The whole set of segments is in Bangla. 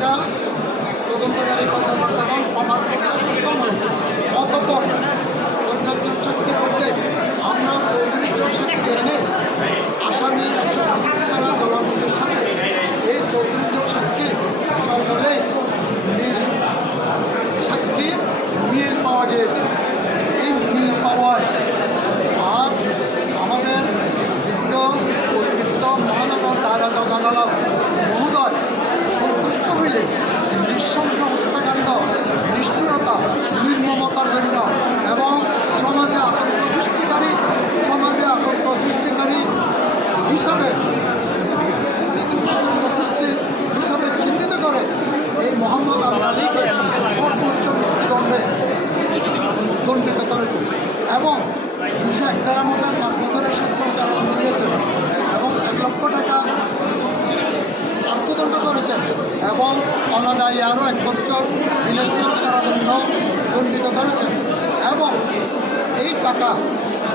সেটা তদন্তকারী কর্মকর্তাগণ প্রমাণ করতে সক্ষম হয়েছে। অতঃপর পর্যাপ্ত শক্তির মধ্যে আমরা চৌধুরী সাক্ষী এনে আসামি তারা জবানবন্দির সাথে এই চৌধুরী সাক্ষী সকলে সাক্ষী মিল পাওয়া গিয়েছে। এই মিল পাওয়ায় আজ আমাদের বিজ্ঞ অতিরিক্ত মহানগর দায়রা জজ আদালত মহোদয় সন্তুষ্ট হইলে নৃশংস হত্যাকাণ্ড, নিষ্ঠুরতা, নির্মমতার জন্য এবং সমাজে আতঙ্ক হিসাবে চিহ্নিত করে এই মোহাম্মদ আমির আলীকে সর্বোচ্চ মৃত্যুদণ্ডে দণ্ডিত করেছেন এবং 201 মধ্যে 5 বছরের সশ্রম কারাদণ্ড দিয়েছেন এবং 1 লক্ষ টাকা অর্থদণ্ড করেছেন এবং অনাদায়ী আরও 1 বছর বিলেসিয়াল কারাদণ্ড দণ্ডিত করেছেন এবং এই টাকা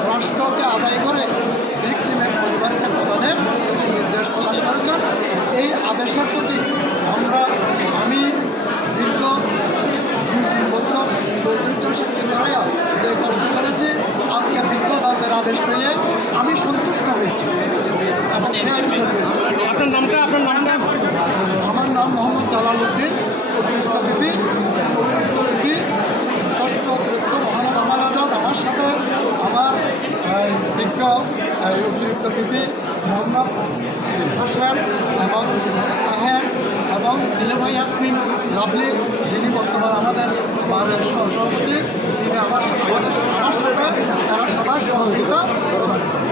রাষ্ট্রকে আদায় করে ভিকটিমের পরিবারকে প্রদানের নির্দেশ প্রদান করেছেন। এই আদেশের প্রতি আমি দীর্ঘ 2-3 বছর চৌধুরী সাক্ষী লড়াইয়া যে কষ্ট করেছি, আজকে বিজ্ঞ আদালতের আদেশ পেয়ে আমি সন্তুষ্ট হয়েছি এবং আপনার নামটা আমার নাম মোহাম্মদ জালাল উদ্দিন, অতিরিক্ত পিপি ষষ্ঠ অতিরিক্ত মহানগর মহারাজ। আমার সাথে আমার বিজ্ঞ অতিরিক্ত পিপি মোহাম্মদ হোসেন এবং তাহের এবং দিলেভাই ইয়াসমিন লাভলি, যিনি বর্তমান আমাদের বারের সভাপতি, তিনি আমার সাথে তারা সবার সহযোগিতা প্রদান করেন।